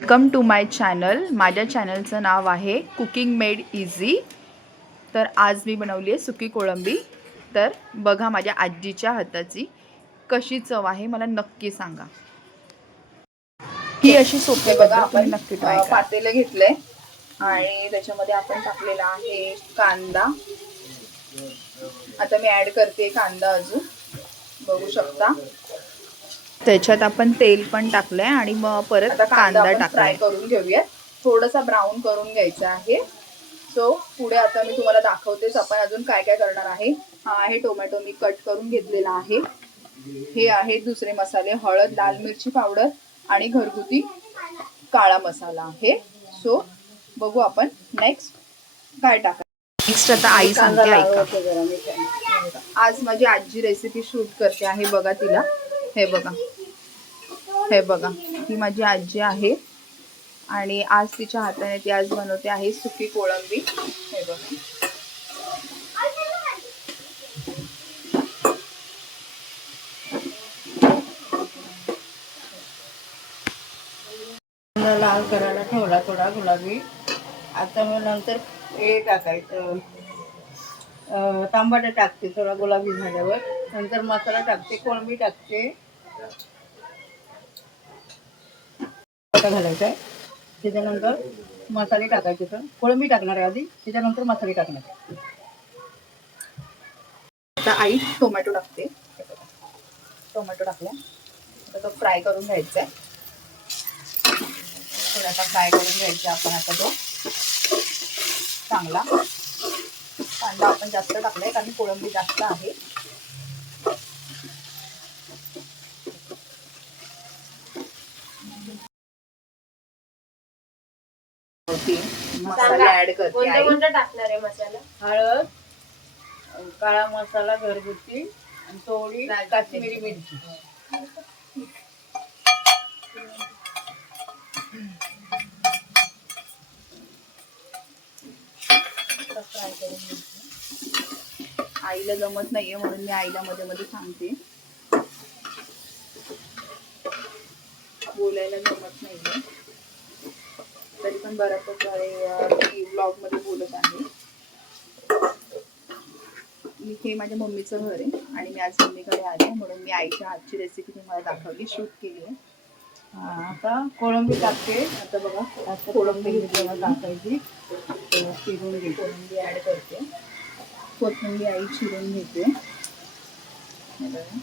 Welcome to my channel माझ्या चॅनलचं नाव आहे cooking made easy तर आज मी बनवली आहे सुकी कोळंबी. तर बघा माझ्या आजीच्या हाताची कशी चव आहे मला नक्की सांगा. ही अशी सोपी बघा आपण नक्की पातेलं घेतलंय. आणि त्याच्यामध्ये आपण टाकलेला आहे कांदा. आता मी ऍड करते कांदा अजून. बघू शकता. त्याच्यात आपण तेल पण टाकलंय आणि मग परत कांदा टाकलाय. करून घेऊयात. थोडासा ब्राऊन करून घ्यायचा आहे. सो पुढे आता मी तुम्हाला दाखवतेच आपण अजून काय काय करणार आहे. हा आहे टोमॅटो मी कट करून घेतलेला आहे. हे आहे दुसरे मसाले हळद लाल मिरची पावडर आणि घरगुती काळा मसाला आहे. सो बघू आपण नेक्स्ट काय टाका नेक्स्ट आता आई सांगते ऐका. आज माझी आजी रेसिपी शूट करते आहे बघा तिला. हे बघा. हे बघा ही माझी आजी आहे. आणि आज तिच्या हाताने ती आज बनवते आहे सुकी कोळंबी. हे बघा. लाल करायला ठेवला थोडा गुलाबी. आता मग नंतर हे टाकायचं. तांबाटा टाकते थोडा गुलाबी झाल्यावर. नंतर मसाला टाकते कोळंबी टाकते. आता घालायचं आहे. त्याच्यानंतर मसाले टाकायचे तर कोळंबी टाकणार आहे आधी. त्याच्यानंतर मसाले टाकणार आहे. आता आई टोमॅटो टाकते. टोमॅटो टाकला. आता तो फ्राय करून घ्यायचा आहे. थोडासा फ्राय करून घ्यायचा आपण आता तो. चांगला. कांदा आपण जास्त टाकलाय कारण कोळंबी जास्त आहे. मसाले ऍड करते आई. टाकणार आहे मसाला? हळद काळा मसाला घरगुती आणि थोडी काश्मीरी मिरची. फ्राय करून घ्यायचं. आईला जमत नाहीये म्हणून मी आईला मध्ये मध्ये सांगते. बोलायला जमत नाहीये. तरी पण बऱ्याच प्रकारे ब्लॉगमध्ये बोलत आहे. इथे माझ्या मम्मीचं घर आहे आणि मी आज मम्मीकडे आले म्हणून मी आईच्या हातची रेसिपी तुम्हाला दाखवली शूट केली आहे. हा, आता कोळंबी टाकते. आता बघा आता कोळंबी टाकायची. शिजवून घ्यायची कोथिंबीर ऍड करते. कोथिंबीर आई चिरून घेते. हे बघा.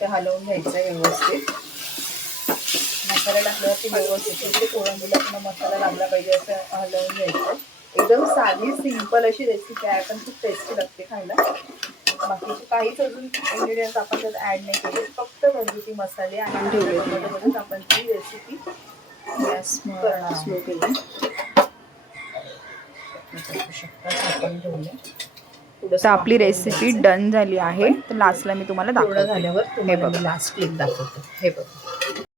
ते हलवून घ्यायचं आहे व्यवस्थित. मसाला टाकल्यावरती व्यवस्थित इथे कोळंबीला पुन्हा मसाला लागला पाहिजे असं हलवून घ्यायचं. एकदम साधी सिंपल अशी रेसिपी आहे पण खूप टेस्टी लागते खायला. बाकीचे काहीच अजून इंग्रेडियंट्स आपण त्यात ऍड नाही केले. फक्त घरगुती मसाले आणि ठेवले आपण ती रेसिपी गॅस करणार केली. आपण ठेवले तर आपली रेसिपी डन झाली आहे. तर लास्टला मी तुम्हाला दाखवते. झाल्यावर हे बघा. लास्ट क्लिप दाखवते. हे बघ.